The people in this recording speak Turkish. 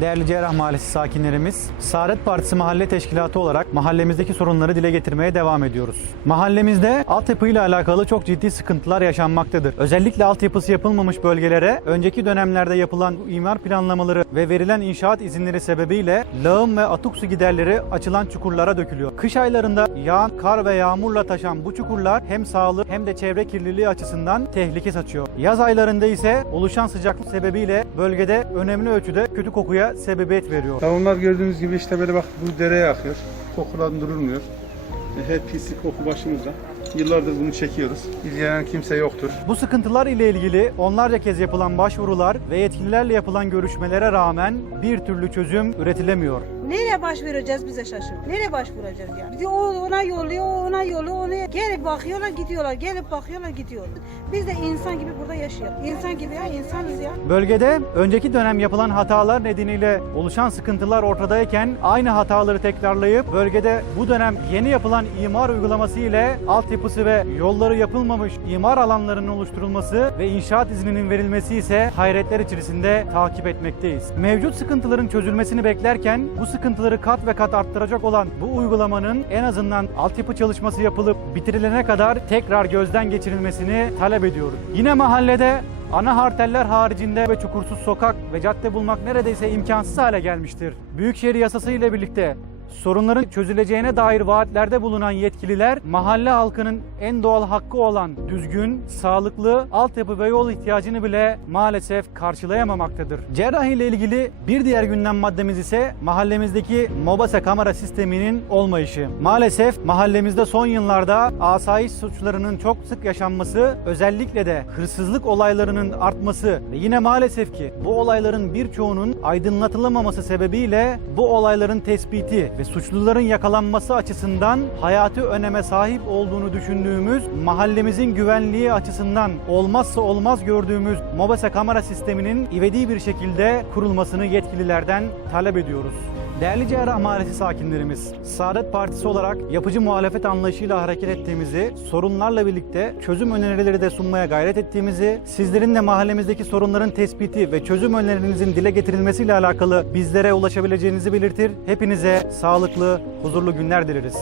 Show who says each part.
Speaker 1: Değerli Cerrah Mahallesi sakinlerimiz, Saadet Partisi Mahalle Teşkilatı olarak mahallemizdeki sorunları dile getirmeye devam ediyoruz. Mahallemizde altyapıyla alakalı çok ciddi sıkıntılar yaşanmaktadır. Özellikle altyapısı yapılmamış bölgelere önceki dönemlerde yapılan imar planlamaları ve verilen inşaat izinleri sebebiyle lağım ve atık su giderleri açılan çukurlara dökülüyor. Kış aylarında yağan kar ve yağmurla taşan bu çukurlar hem sağlık hem de çevre kirliliği açısından tehlike saçıyor. Yaz aylarında ise oluşan sıcaklık sebebiyle bölgede önemli ölçüde kötü kokuya sebebiyet veriyor.
Speaker 2: Lavunlar gördüğünüz gibi işte böyle bak bu dereye akıyor. Kokulandırılmıyor. E, Hep pislik koku başımızda. Yıllardır bunu çekiyoruz. İlgilenen kimse yoktur.
Speaker 1: Bu sıkıntılar ile ilgili onlarca kez yapılan başvurular ve yetkililerle yapılan görüşmelere rağmen bir türlü çözüm üretilemiyor.
Speaker 3: Nereye başvuracağız bize şaşırdık. Nereye başvuracağız yani? De o ona yolluyor, ona yolluyor, ona gelip bakıyorlar gidiyorlar, gelip bakıyorlar gidiyorlar. Biz de insan gibi burada yaşıyoruz. İnsan gibi ya, insanız ya.
Speaker 1: Bölgede önceki dönem yapılan hatalar nedeniyle oluşan sıkıntılar ortadayken aynı hataları tekrarlayıp bölgede bu dönem yeni yapılan imar uygulaması ile altyapısı ve yolları yapılmamış imar alanlarının oluşturulması ve inşaat izninin verilmesi ise hayretler içerisinde takip etmekteyiz. Mevcut sıkıntıların çözülmesini beklerken bu sıkıntıları kat ve kat arttıracak olan bu uygulamanın en azından altyapı çalışması yapılıp bitirilene kadar tekrar gözden geçirilmesini talep ediyoruz. Yine mahallede Ana harteller haricinde ve çukursuz sokak ve cadde bulmak neredeyse imkansız hale gelmiştir. Büyükşehir yasası ile birlikte sorunların çözüleceğine dair vaatlerde bulunan yetkililer mahalle halkının en doğal hakkı olan düzgün, sağlıklı altyapı ve yol ihtiyacını bile maalesef karşılayamamaktadır. Cerrahi ile ilgili bir diğer gündem maddemiz ise mahallemizdeki MOBASE kamera sisteminin olmayışı. Maalesef mahallemizde son yıllarda asayiş suçlarının çok sık yaşanması, özellikle de hırsızlık olaylarının artması ve yine maalesef ki bu olayların birçoğunun aydınlatılamaması sebebiyle bu olayların tespiti ve suçluların yakalanması açısından hayati öneme sahip olduğunu düşündüğümüz mahallemizin güvenliği açısından olmazsa olmaz gördüğümüz MOBASE kamera sisteminin ivedi bir şekilde kurulmasını yetkililerden talep ediyoruz. Değerli Cerrah Mahallesi sakinlerimiz, Saadet Partisi olarak yapıcı muhalefet anlayışıyla hareket ettiğimizi, sorunlarla birlikte çözüm önerileri de sunmaya gayret ettiğimizi, sizlerin de mahallemizdeki sorunların tespiti ve çözüm önerilerinizin dile getirilmesiyle alakalı bizlere ulaşabileceğinizi belirtir. Hepinize sağlıklı, huzurlu günler dileriz.